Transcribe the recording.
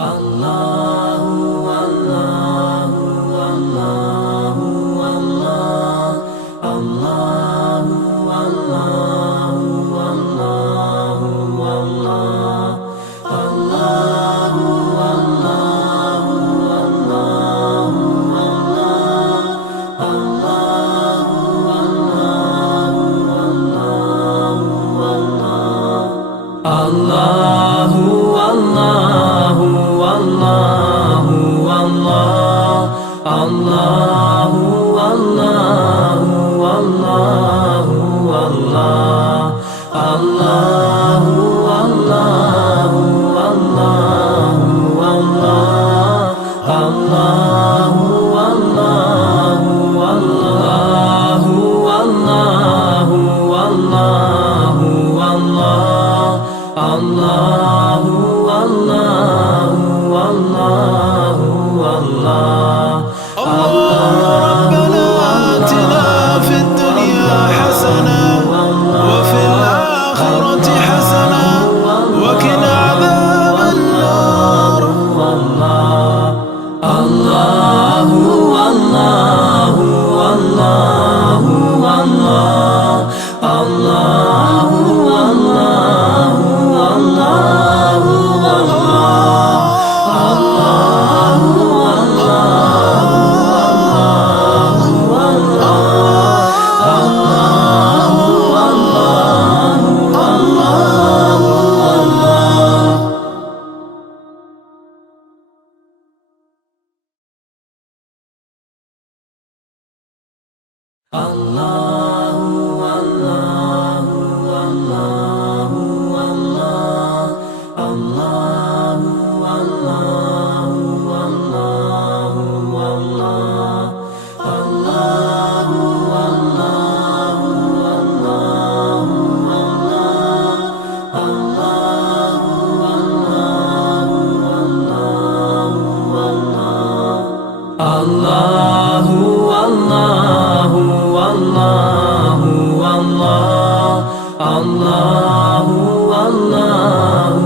الله الله الله الله الله الله الله الله الله الله الله والله والله والله الله والله والله والله الله والله والله والله الله والله والله والله والله والله الله والله والله والله ربنا آتنا في الدنيا حسنة وفي الآخرة حسنة وقنا عذاب النار. الله والله والله والله الله والله والله الله والله والله والله الله والله والله والله الله والله والله والله الله والله والله والله الله والله والله والله الله والله